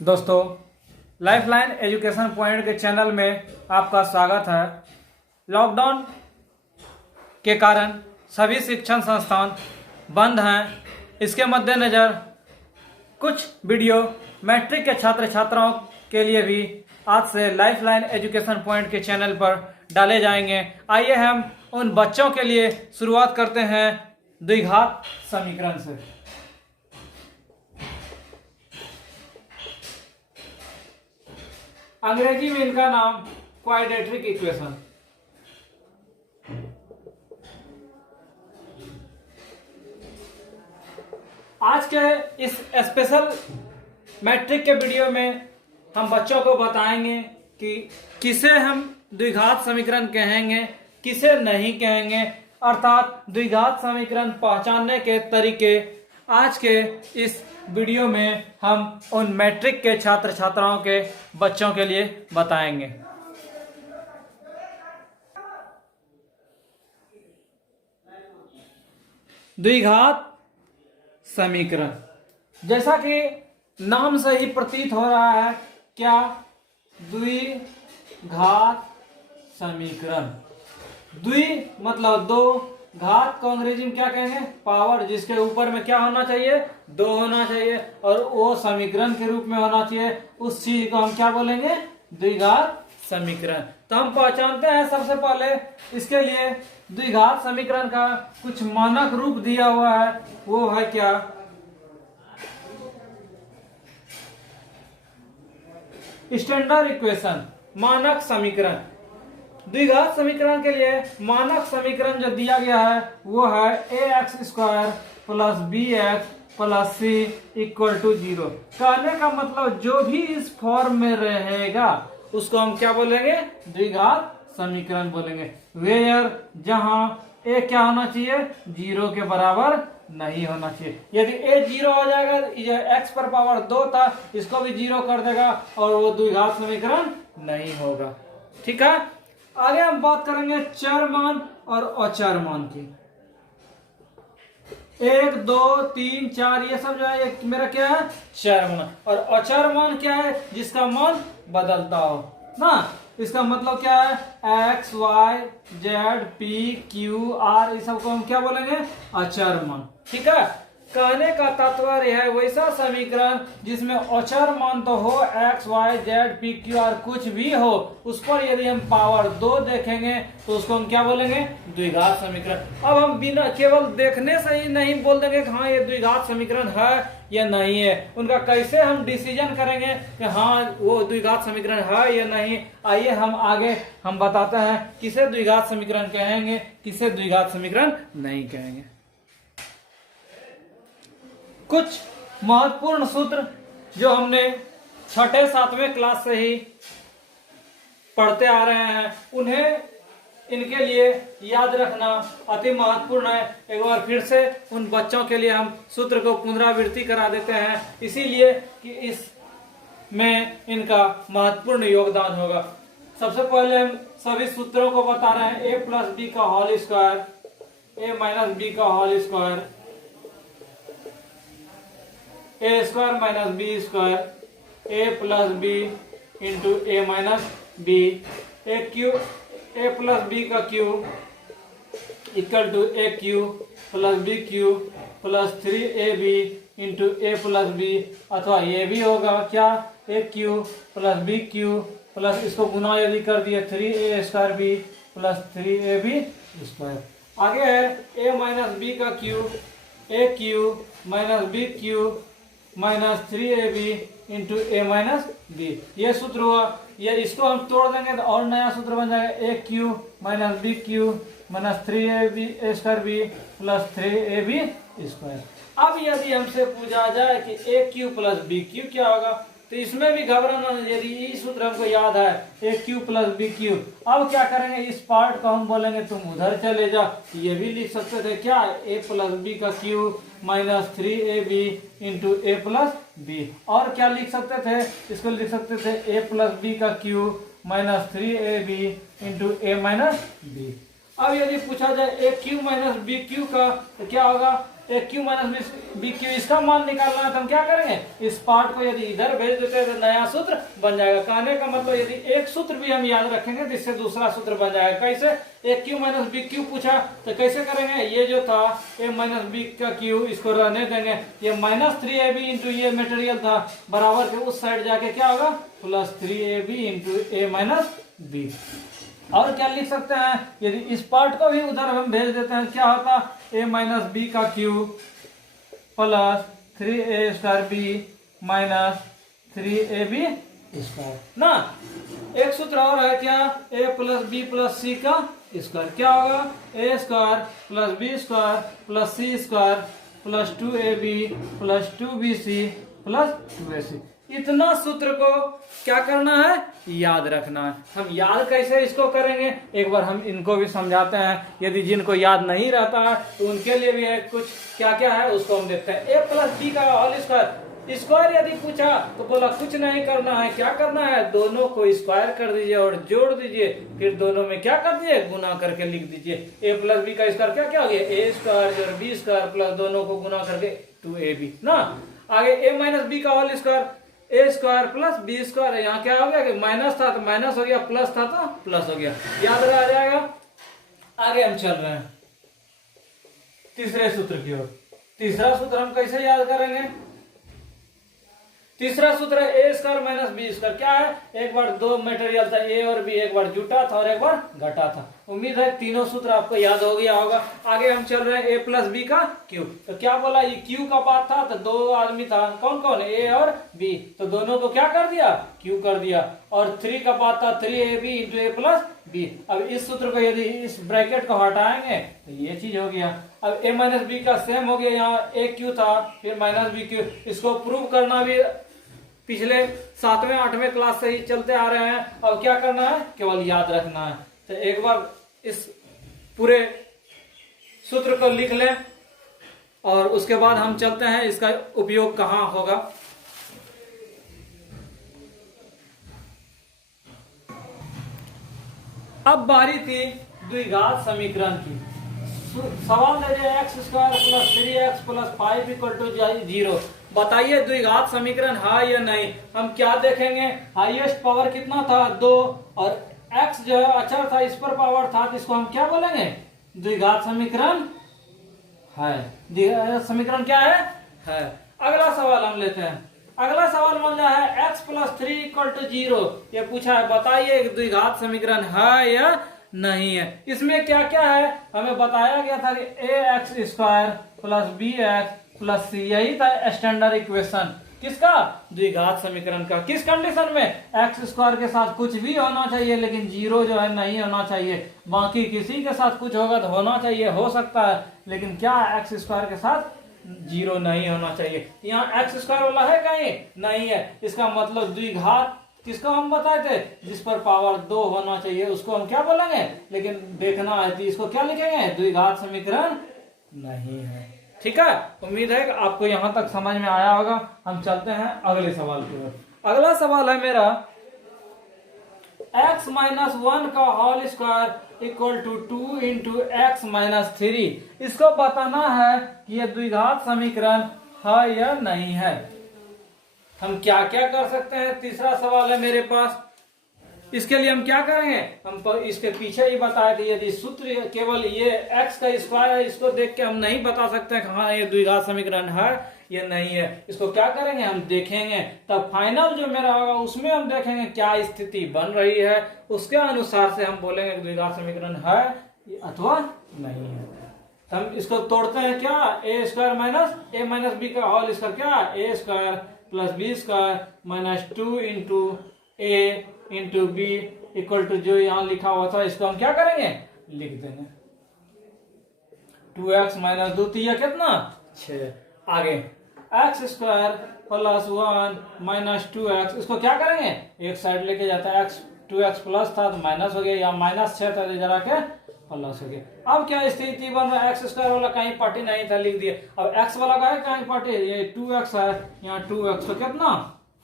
दोस्तों, lifeline education point के channel में आपका स्वागत है। लॉकडाउन के कारण सभी शिक्षण संस्थान बंद हैं। इसके मद्देनज़र कुछ वीडियो मैट्रिक के छात्र छात्राओं के लिए भी आज से लाइफलाइन एजुकेशन पॉइंट के चैनल पर डाले जाएंगे। आइए हम उन बच्चों के लिए शुरुआत करते हैं द्विघात समीकरण से। अंग्रेजी में इनका नाम क्वाड्रेटिक इक्वेशन। आज के इस स्पेशल मैट्रिक के वीडियो में हम बच्चों को बताएंगे कि किसे हम द्विघात समीकरण कहेंगे, किसे नहीं कहेंगे, अर्थात द्विघात समीकरण पहचानने के तरीके आज के इस वीडियो में हम उन मैट्रिक के छात्र छात्राओं के बच्चों के लिए बताएंगे। द्विघात समीकरण, जैसा कि नाम से ही प्रतीत हो रहा है, क्या द्विघात समीकरण। द्वि मतलब दो, घात को अंग्रेजी में क्या कहेंगे, पावर, जिसके ऊपर में क्या होना चाहिए, दो होना चाहिए, और वो समीकरण के रूप में होना चाहिए। उस चीज को हम क्या बोलेंगे, द्विघात समीकरण। तो हम पहचानते हैं सबसे पहले इसके लिए द्विघात समीकरण का कुछ मानक रूप दिया हुआ है, वो है क्या, स्टैंडर्ड इक्वेशन, मानक समीकरण। द्विघात समीकरण के लिए मानक समीकरण जो दिया गया है वो है ax² plus bx plus c equal to 0। कहने का मतलब जो भी इस फॉर्म में रहेगा उसको हम क्या बोलेंगे, द्विघात समीकरण बोलेंगे। वेयर, जहां a क्या होना चाहिए, 0 के बराबर नहीं होना चाहिए। यदि a 0 हो जाएगा, ये x पर पावर 2 था, इसको भी 0 कर देगा और वो द्विघात समीकरण नहीं होगा। ठीक है, आगे हम बात करेंगे चर मान और अचर मान की। 1, 2, 3, 4 ये सब जो है मेरा क्या है, चर मान। और अचर मान क्या है, जिसका मान बदलता हो ना। इसका मतलब क्या है, x, y, z, p, q, r, इस सबको हम क्या बोलेंगे, अचर मान। ठीक है, कहने का तात्पर्य है वैसा समीकरण जिसमें अचर मान तो हो, x, y, z, p, q, r कुछ भी हो, उस पर यदि हम पावर 2 देखेंगे तो उसको हम क्या बोलेंगे, द्विघात समीकरण। अब हम बिना केवल देखने से ही नहीं बोल देंगे कि हाँ ये द्विघात समीकरण है या नहीं है। उनका कैसे हम डिसीजन करेंगे कि हाँ वो द्विघात समीकरण है या नहीं। आइए हम आगे हम बताते हैं किसे द्विघात समीकरण कहेंगे, किसे द्विघात समीकरण नहीं कहेंगे। कुछ महत्वपूर्ण सूत्र जो हमने 6ठे 7वें क्लास से ही पढ़ते आ रहे हैं, उन्हें इनके लिए याद रखना अति महत्वपूर्ण है। एक बार फिर से उन बच्चों के लिए हम सूत्र को पुनरावृत्ति करा देते हैं, इसीलिए कि इसमें इनका महत्वपूर्ण योगदान होगा। सबसे पहले हम सभी सूत्रों को बता रहे हैं। a प्लस बी का whole square, a minus B का whole square, a square minus B square, a plus B into A minus B, A cube, A plus B का cube equal to A cube plus B cube plus 3ab into A plus B, अथवा ये भी होगा क्या, A cube plus B cube plus इसको गुना यदि कर दिए 3a² B plus 3ab square. आगे है a माइनस बी का cube, A cube minus B cube minus 3ab into A minus B. ये सूत्र हुआ। ये इसको हम तोड़ देंगे तो और नया सूत्र बन जाएगा, A cube minus B cube minus 3ab² B plus 3ab square. अब यदि हमसे पूछा जाए कि A cube plus B cube क्या होगा, तो इसमें भी घबराना, यदि ये सूत्र हमको याद है, ए क्यूब प्लस बी क्यूब। अब क्या करेंगे, इस पार्ट को हम बोलेंगे तुम उधर चले जाओ। ये भी लिख सकते थे क्या, ए प्लस बी का cube minus 3ab into A plus B. और क्या लिख सकते थे, इसको लिख सकते थे ए प्लस बी का cube minus 3ab into A minus B. अब यदि पूछा जाए ए क्यू माइनस बी क्यू का, तो क्या होगा, A Q minus B Q, इसका मान निकालना है तो हम क्या करेंगे, इस पार्ट को यदि इधर भेज देते हैं तो नया सूत्र बन जाएगा। कहने का मतलब यदि एक सूत्र भी हम याद रखेंगे तो इससे दूसरा सूत्र बन जाएगा। कैसे, ए क्यू माइनस बी क्यू पूछा तो कैसे करेंगे, ये जो था ए माइनस बी का क्यू इसको रहने देंगे, ये -3ab इंटू ये मटेरियल था बराबर के उस साइड जाके क्या होगा +3ab into A minus B. और क्या लिख सकते हैं, यदि इस पार्ट को भी उधर हम भेज देते हैं क्या होता, a माइनस बी का cube plus 3a² b minus 3ab square ना। एक सूत्र और है क्या, a plus B plus C का स्क्वायर, क्या होगा a square plus B square plus C square plus 2ab plus 2bc plus 2ac। इतना सूत्र को क्या करना है, याद रखना है। हम याद कैसे इसको करेंगे, एक बार हम इनको भी समझाते हैं, यदि जिनको याद नहीं रहता है तो उनके लिए भी है कुछ क्या क्या है उसको हम देखते हैं। a प्लस बी का होल स्क्वायर यदि पूछा तो बोला कुछ नहीं करना है, क्या करना है, दोनों को स्क्वायर कर दीजिए और जोड़ दीजिए, फिर दोनों में क्या कर दीजिए गुना करके लिख दीजिए। a प्लस बी का स्क्वायर क्या क्या हो गया, a स्क्वायर जोड़ बी स्क्वायर प्लस दोनों को गुना करके 2ab ना। आगे a माइनस बी का होल स्क्वायर, ए स्क्वायर प्लस बी स्क्वायर, यहाँ क्या हो गया कि माइनस था तो माइनस हो गया, प्लस था तो प्लस हो गया, याद रह जाएगा। आगे हम चल रहे हैं तीसरे सूत्र की ओर। तीसरा सूत्र हम कैसे याद करेंगे, तीसरा सूत्र है ए स्क्वायर माइनस बी स्क्वायर। क्या है, एक बार दो मटेरियल था ए और बी, एक बार जुटा था और एक बार घटा था। उम्मीद है तीनों सूत्र आपको याद हो गया होगा। आगे हम चल रहे हैं ए प्लस बी का क्यू। तो क्या बोला, ये क्यू का बात था तो दो आदमी था, कौन कौन, ए और बी, तो दोनों को क्या कर दिया, क्यू कर दिया। और 3 का बात था 3ab into A plus B. अब इस सूत्र को यदि इस ब्रैकेट को हटाएंगे तो ये चीज हो गया। अब ए माइनस बी का सेम हो गया, यहाँ ए क्यू था फिर माइनस बी क्यू। इसको प्रूव करना भी पिछले 7वें 8वें क्लास से ही चलते आ रहे हैं। अब क्या करना है, केवल याद रखना है। तो एक बार इस पूरे सूत्र को लिख लें और उसके बाद हम चलते हैं इसका उपयोग कहाँ होगा। अब बारी थी द्विघात समीकरण की। सवाल दे दिया x square plus 3x plus 5 equal to 0। बताइए द्विघात समीकरण है या नहीं। हम क्या देखेंगे, हाईएस्ट पावर कितना था 2 और x जो है अचर था, इस पर पावर था, तो इसको हम क्या बोलेंगे, द्विघात समीकरण है। द्विघात समीकरण क्या है। अगला सवाल हम लेते हैं। अगला सवाल बन रहा है x प्लस 3 इक्वल टू 0। ये पूछा है, बताइए द्विघात समीकरण है या नहीं है। इसमें क्या क्या है, हमें बताया गया था कि ax square plus bx plus c, यही था स्टैंडर्ड इक्वेशन किसका, द्विघात समीकरण का। किस कंडीशन में, x स्क्वायर के साथ कुछ भी होना चाहिए लेकिन 0 जो है नहीं होना चाहिए, बाकी किसी के साथ कुछ होगा तो होना चाहिए, हो सकता है, लेकिन क्या x स्क्वायर के साथ 0 नहीं होना चाहिए। यहाँ x स्क्वायर वाला है कहीं नहीं है, इसका मतलब द्विघात किसको हम बताए थे, जिस पर पावर 2 होना चाहिए उसको हम क्या बोलेंगे, लेकिन देखना है तो इसको क्या लिखेंगे, द्विघात समीकरण नहीं है। ठीक है, उम्मीद है कि आपको यहां तक समझ में आया होगा। हम चलते हैं अगले सवाल की ओर। अगला सवाल है मेरा, x माइनस 1 का whole square equal to 2 into X minus 3। इसको बताना है कि यह द्विघात समीकरण है या नहीं है। हम क्या क्या कर सकते हैं, तीसरा सवाल है मेरे पास। इसके लिए हम क्या करेंगे, हम इसके पीछे ही बताए थे, यदि सूत्र केवल ये x का स्क्वायर है, इसको देख के हम नहीं बता सकते हैं हाँ ये द्विघात समीकरण है ये नहीं है। इसको क्या करेंगे, हम देखेंगे, तब फाइनल जो मेरा होगा उसमें हम देखेंगे क्या स्थिति बन रही है, उसके अनुसार से हम बोलेंगे द्विघात समीकरण है अथवा नहीं है। तो हम इसको तोड़ते हैं, क्या A square minus A minus B का होल स्क्वायर, क्या A square plus B square minus 2 into A into B equal to जो यहाँ लिखा हुआ था इसको हम क्या करेंगे, लिख देंगे 2x माइनस 2 3 कितना 6। आगे x square plus 1 minus 2x, इसको क्या करेंगे, एक साइड लेके जाता है, x 2x प्लस था तो माइनस हो गया, या माइनस 6 था जरा के प्लस हो गया। अब क्या स्थिति बन रहा है, एक्स स्क्वायर वाला कहीं पार्टी नहीं था, लिख दिया। अब x वाला का है कहीं पार्टी, ये 2x है, यहाँ 2x तो कितना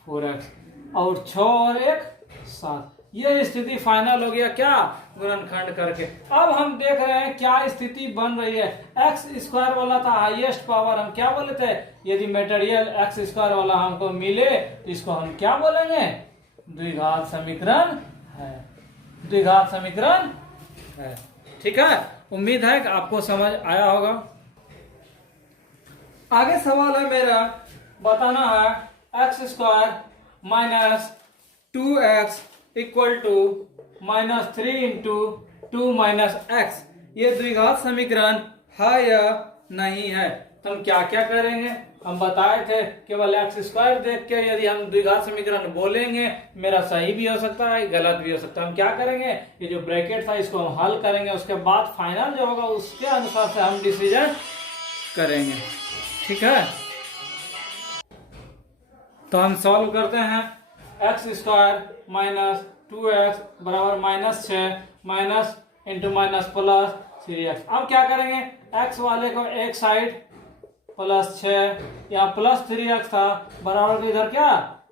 4x और 6 और 1 7। ये स्थिति फाइनल हो गया क्या, गुणनखंड करके। अब हम देख रहे हैं क्या स्थिति बन रही है। एक्स स्क्वायर वाला था हाईएस्ट पावर, हम क्या बोले थे, यदि मटेरियल एक्स स्क्वायर वाला हमको मिले तो इसको हम क्या बोलेंगे, द्विघात समीकरण है, द्विघात समीकरण है। ठीक है, उम्मीद है कि आपको समझ आया होगा। आगे सवाल है मेरा, बताना है X square minus 2x equal to -3 into 2 minus X, ये द्विघात समीकरण है या नहीं है। तो हम क्या क्या करेंगे, हम बताए थे केवल एक्स स्क्वायर देख के यदि हम द्विघात समीकरण बोलेंगे, मेरा सही भी हो सकता है गलत भी हो सकता है। हम क्या करेंगे, ये जो ब्रैकेट था इसको हम हल करेंगे, उसके बाद फाइनल जो होगा उसके अनुसार से हम डिसीजन करेंगे। ठीक है, तो हम सॉल्व करते हैं। एक्स स्क्वायर माइनस 2x बराबर -6 minus into minus plus 3x। अब क्या करेंगे, x वाले को एक साइड +6, यहाँ +3x था बराबर इधर क्या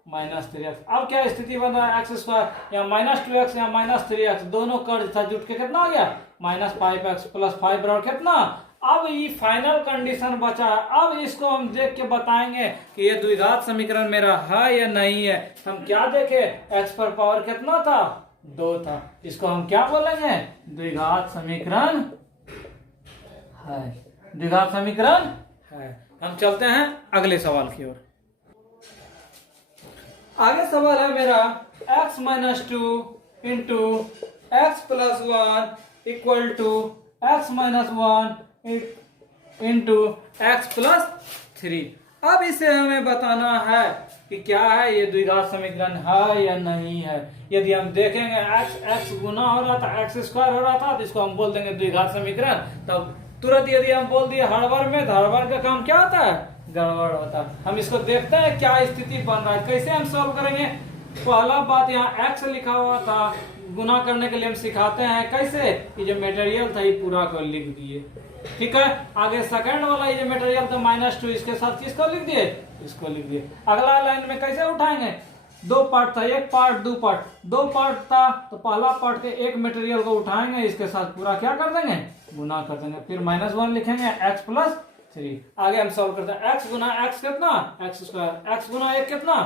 -3x। अब क्या स्थिति बन रहा है, एक्स स्क्वायर यहाँ -2x यहाँ -3x, दोनों कर्ज था जुट के कितना हो गया -5x + 5 बराबर कितना। अब ये फाइनल कंडीशन बचा है, अब इसको हम देख के बताएंगे कि ये द्विघात समीकरण मेरा है या नहीं है। हम क्या देखे, x पर पावर कितना था 2 था, इसको हम क्या बोलेंगे, द्विघात समीकरण है, द्विघात समीकरण है। हम चलते हैं अगले सवाल की ओर। आगे सवाल है मेरा x - 2 into x + 1 equal to x - 1 into x + 3। अब इसे हमें बताना है कि क्या है, ये द्विघात समीकरण है या नहीं है। यदि हम देखेंगे x गुना हो रहा था, x स्क्वायर हो रहा था, तो इसको हम बोल देंगे द्विघात समीकरण। तब तुरंत यदि हम बोल दिए हड़बड़ में, तो हड़बड़ का काम क्या होता है, गड़बड़ होता है। हम इसको देखते हैं क्या स्थिति बन रहा है, कैसे हम सॉल्व करेंगे। पहला बात, यहाँ x लिखा हुआ था, गुना करने के लिए हम सिखाते हैं कैसे, कि जो मटेरियल था ये पूरा को लिख दिए। ठीक है, आगे सेकंड वाला ये जो मटेरियल था -2, इसके साथ किसको लिख दिए, इसको लिख दिए। अगला लाइन में कैसे उठाएंगे, 2 पार्ट था, एक पार्ट 2 पार्ट, 2 पार्ट था तो पहला पार्ट के एक मटेरियल को उठाएंगे, इसके साथ पूरा क्या कर देंगे, गुना कर देंगे, फिर -1 लिखेंगे x + 3। आगे हम सॉल्व करते हैं, x गुना x कितना, x स्क्वायर, x गुना 1 कितना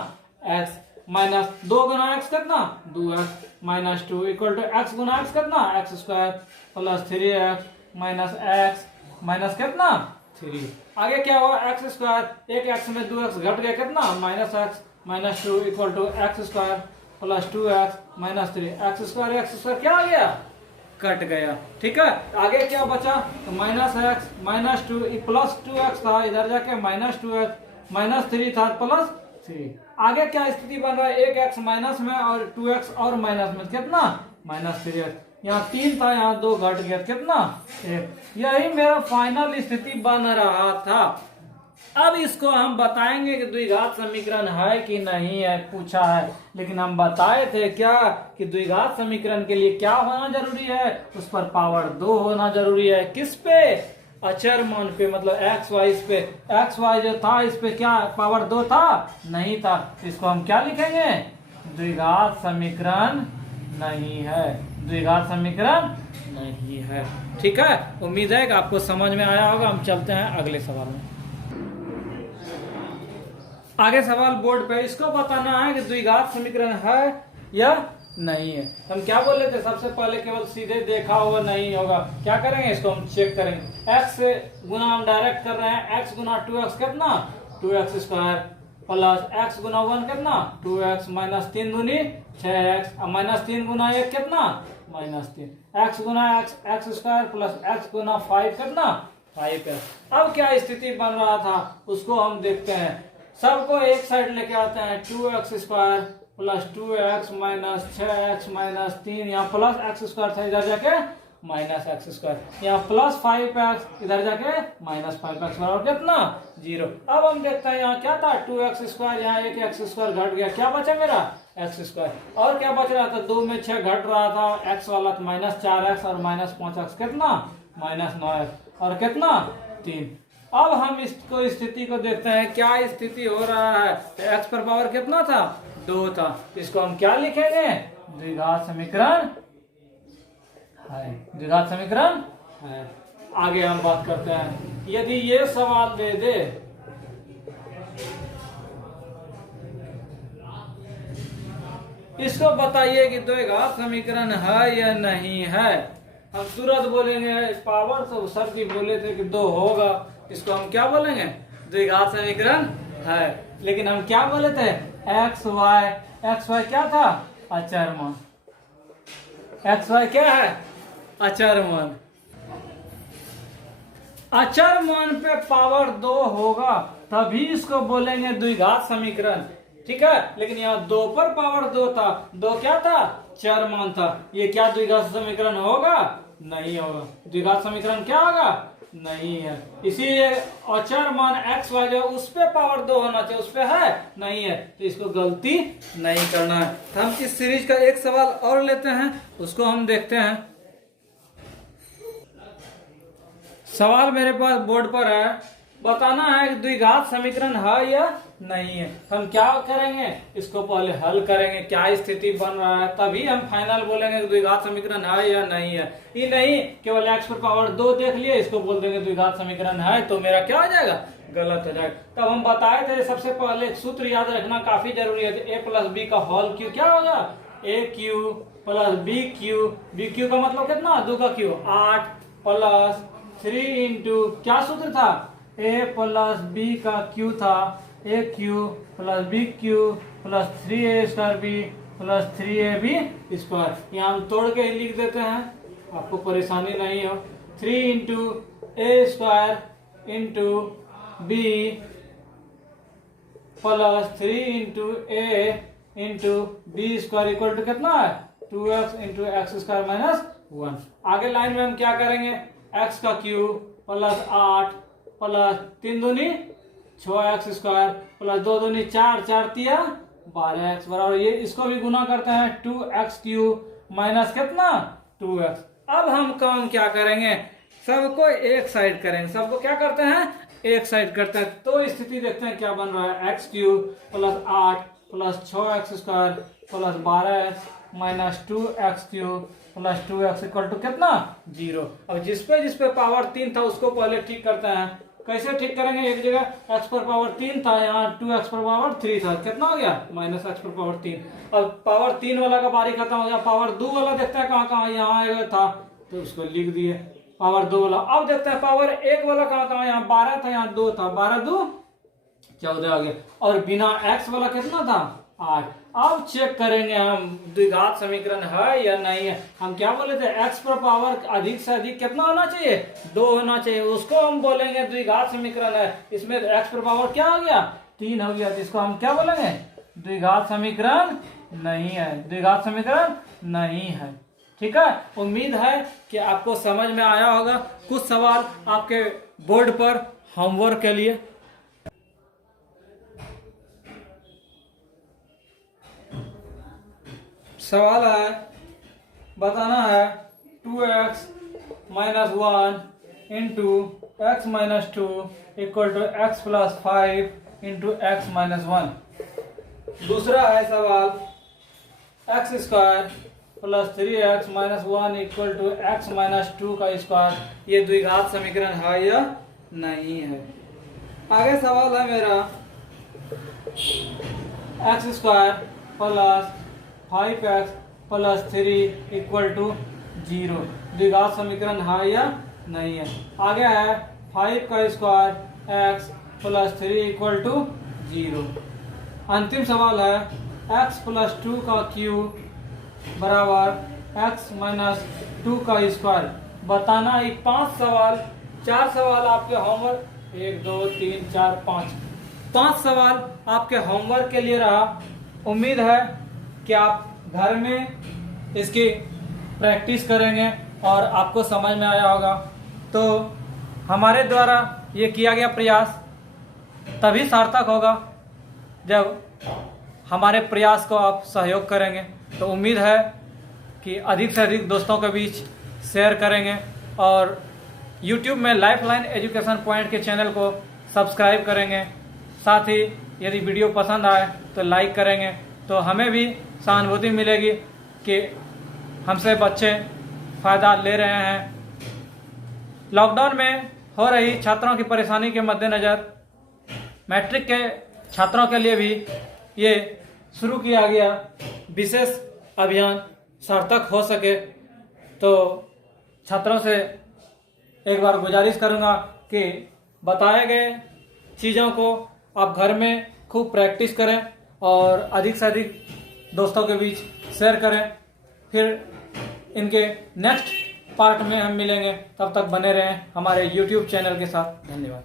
x, माइनस 2 गुना x कितना 2x, -2 इक्वल टू x गुना x कितना x square + 3x minus x minus कितना 3। आगे क्या हुआ, x स्क्वायर, एक x में 2x घट गया कितना -x, -2 equal to x square + 2x -3, x square क्या आ गया, कट गया। ठीक है, आगे क्या बचा, तो -x -2 + 2x था, इधर जाके -2x -3 था +3। आगे क्या स्थिति बन रहा है, एक x माइनस में और 2x और माइनस में कितना -3x, यहाँ 3 था यहाँ 2 घट गया कितना 1। यही मेरा फाइनल स्थिति बन रहा था। अब इसको हम बताएंगे कि द्विघात समीकरण है कि नहीं है, पूछा है, लेकिन हम बताए थे क्या कि द्विघात समीकरण के लिए क्या होना जरूरी है, उस पर पावर 2 होना जरूरी है। किस पे, अचर मान पे, मतलब एक्स वाई पे, एक्स वाई जो था इस पे क्या पावर 2 था, नहीं था, इसको हम क्या लिखेंगे, द्विघात समीकरण नहीं है, द्विघात समीकरण नहीं है। ठीक है, उम्मीद है कि आपको समझ में आया होगा। हम चलते हैं अगले सवाल में। आगे सवाल बोर्ड पे, इसको बताना है कि द्विघात समीकरण है या नहीं है। हम क्या बोल रहे थे, सबसे पहले केवल सीधे देखा हुआ नहीं होगा, क्या करेंगे, इसको हम चेक करेंगे। x से गुना हम डायरेक्ट कर रहे हैं, x गुना 2x कितना 2x स्क्वायर प्लस x गुना 1 कितना 2x माइनस 3 दूनी 6x, -3 गुना 1 कितना -3, x गुना x स्क्वायर प्लस x गुना 5 कितना 5x। अब क्या स्थिति बन रहा था उसको हम देखते हैं। सबको एक साइड लेके आते हैं, 2x square plus 2x minus 6x minus 3, यहाँ प्लस x स्क्वायर था इधर जाके माइनस x स्क्वायर, यहाँ प्लस 5x इधर जाके माइनस 5x बराबर कितना 0। अब हम देखते हैं यहाँ क्या था 2x स्क्वायर, यहाँ एक x स्क्वायर घट गया, क्या बचा मेरा x स्क्वायर, और क्या बच रहा था 2 में 6 घट रहा था, x वाला था -4x और -5x कितना -9x और कितना 3। अब हम इसको स्थिति को देखते हैं क्या स्थिति हो रहा है, तो x पर पावर कितना था 2 था, इसको हम क्या लिखेंगे द्विघात समीकरण है, द्विघात समीकरण है। आगे हम बात करते हैं, यदि ये सवाल दे दे इसको बताइए कि द्विघात समीकरण है या नहीं है, हम तुरंत बोलेंगे पावर, तो सर की बोले थे कि 2 होगा, इसको हम क्या बोलेंगे, द्विघात समीकरण है। लेकिन हम क्या बोले थे, एक्स वाई क्या था, अचर मान, एक्स वाई क्या है, अचर मान। अचर मान पे पावर 2 होगा तभी इसको बोलेंगे द्विघात समीकरण, ठीक है। लेकिन यहाँ 2 पर पावर 2 था, 2 क्या था, चर मान था, ये क्या द्विघात समीकरण होगा, नहीं होगा। द्विघात समीकरण क्या होगा, नहीं है। इसीलिए अचर मान एक्स वाई जो उस पे पावर 2 होना चाहिए, उस पे है, नहीं है, तो इसको गलती नहीं करना है। तो हम इस सीरीज का एक सवाल और लेते हैं, उसको हम देखते हैं। सवाल मेरे पास बोर्ड पर है, बताना है कि द्विघात समीकरण है या नहीं है। हम क्या करेंगे, इसको पहले हल करेंगे, क्या स्थिति बन रहा है, तभी हम फाइनल बोलेंगे कि द्विघात समीकरण है या नहीं है। ये नहीं केवल एक्स पर पावर 2 देख लिए, इसको बोल देंगे द्विघात समीकरण है, तो मेरा क्या हो जाएगा, गलत हो जाएगा। तब हम बताए थे सबसे पहले एक सूत्र याद रखना काफी जरूरी है, ए प्लस बी का होल क्यू क्या होगा, A cube plus B cube, B cube का मतलब कितना, 2 का क्यू 8 प्लस 3 इंटू क्या सूत्र था, ए प्लस बी का क्यू था, A cube plus B cube plus 3a square B plus 3ab square. यहाँ हम तोड़ के ही लिख देते हैं, आपको परेशानी नहीं हो। 3 into A square into B plus 3 into A into B square equal to कितना है, 2x into x square minus 1। आगे लाइन में हम क्या करेंगे, x का क्यूब प्लस 8 प्लस 3 दूनी 6x स्क्वायर प्लस 2 दूनी 4, 4 तिया 12x बराबर, ये इसको भी गुना करते हैं 2x क्यूब माइनस कितना 2x। अब हम काम क्या करेंगे, सबको एक साइड करेंगे, सबको क्या करते हैं, एक साइड करते हैं। तो स्थिति देखते हैं क्या बन रहा है, x cube plus 8 plus 6x square plus 12x minus 2x cube plus 2x equal to कितना 0। अब जिस पे पावर 3 था उसको पहले ठीक करते हैं। कैसे ठीक करेंगे, एक जगह x पर पावर 3 था, यहाँ 2x पर पावर 3 था, कितना हो गया माइनस x पर पावर 3। अब पावर 3 वाला का बारी खत्म हो गया, पावर 2 वाला देखते हैं कहाँ कहाँ, यहाँ था तो उसको लिख दिए पावर 2 वाला। अब देखते हैं पावर 1 वाला कहाँ कहाँ, यहाँ 12 था, यहाँ 2 था, 12 2 14 आ गया, और बिना x वाला कितना था 8। अब चेक करेंगे हम द्विघात समीकरण है या नहीं है। हम क्या बोले थे, x पर पावर अधिक से अधिक कितना होना चाहिए, 2 होना चाहिए, उसको हम बोलेंगे द्विघात समीकरण है। इसमें x पर पावर क्या हो गया 3 हो गया, जिसको हम क्या बोलेंगे, द्विघात समीकरण नहीं है, द्विघात समीकरण नहीं है। ठीक है, उम्मीद है कि आपको समझ में आया होगा। कुछ सवाल आपके बोर्ड पर होमवर्क के लिए। सवाल है, बताना है 2x minus 1 into X minus 2 equal to X plus 5 into X minus 1। दूसरा है सवाल, X square plus 3x minus 1 equal to X minus 2 का स्क्वायर, ये द्विघात समीकरण है या नहीं है। आगे सवाल है मेरा, X square plus 5x plus 3 equal to 0, द्विघात समीकरण है या नहीं है। आगे है 5 का square x plus 3 equal to 0। अंतिम सवाल है, x प्लस 2 का क्यूब बराबर x माइनस 2 का स्क्वायर। बताना है 5 सवाल, 4 सवाल आपके होमवर्क, 1 2 3 4 5 सवाल आपके होमवर्क के लिए रहा। उम्मीद है कि आप घर में इसकी प्रैक्टिस करेंगे और आपको समझ में आया होगा। तो हमारे द्वारा ये किया गया प्रयास तभी सार्थक होगा जब हमारे प्रयास को आप सहयोग करेंगे। तो उम्मीद है कि अधिक से अधिक दोस्तों के बीच शेयर करेंगे और YouTube में लाइफलाइन एजुकेशन पॉइंट के चैनल को सब्सक्राइब करेंगे। साथ ही यदि वीडियो पसंद आए तो लाइक करेंगे, तो हमें भी सहानुभूति मिलेगी कि हमसे बच्चे फ़ायदा ले रहे हैं। लॉकडाउन में हो रही छात्रों की परेशानी के मद्देनज़र मैट्रिक के छात्रों के लिए भी ये शुरू किया गया विशेष अभियान सार्थक हो सके। तो छात्रों से एक बार गुजारिश करूँगा कि बताए गए चीज़ों को आप घर में खूब प्रैक्टिस करें और अधिक से अधिक दोस्तों के बीच शेयर करें। फिर इनके नेक्स्ट पार्ट में हम मिलेंगे, तब तक बने रहें हमारे YouTube चैनल के साथ। धन्यवाद।